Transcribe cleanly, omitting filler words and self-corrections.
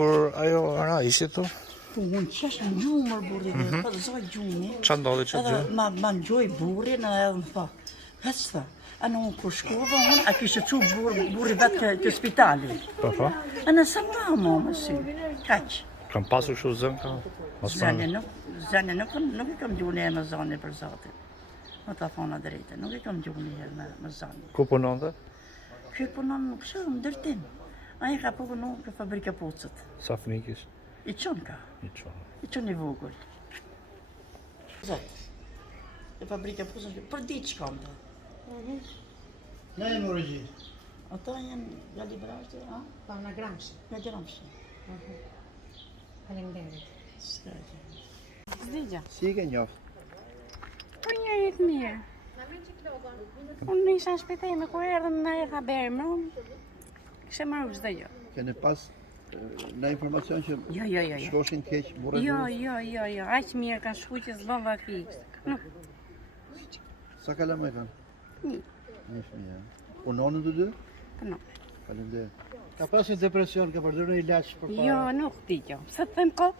kur ajo ra isi tu? Po unë qesh në gjumër burri dhe për zoj gjumi. Qa ndodhi që gjë? Edhe ma ngjoj burrin edhe më tha, hec tha, a në unë kur shkova unë, a kishte çu burri vetë ke spitali. Po. A në sa ma më sy, kaq. Kam pasur kështu zën ka? Zënë nuk i kam gjuni e me zani për zotin. Më ta thona drejtë, nuk i kam gjuni e me zani. Ku punonte? Ky punon nuk shumë në ndërtim. Ai ka punu në fabrika pucët. Sa fëmijë kish? I qënë ka. I qënë i vogël. Zot, e fabrika pucët, për ditë që kam të. Ne e më rëgji. Ata janë nga librashtë, a? Pa, nga Gramshi. Nga Gramshi. Faleminderit. S'ka gjë. Zdigja. Si ke njoftë? Po njëri të mirë. Unë isha në shpitej me kur erdhëm në erdha berë më kishe marrë çdo gjë. Keni pas në informacion që Jo. shkoshin keq burrë? Jo. Aq mirë kanë shkuar që s'bën vafi. Nuk. Sa kala më kanë? Një fëmijë. Punonin të dy? Po. Faleminderit. Ka pasur depresion, ka përdorur ilaç për para. Jo, nuk di kjo. Pse të them kot?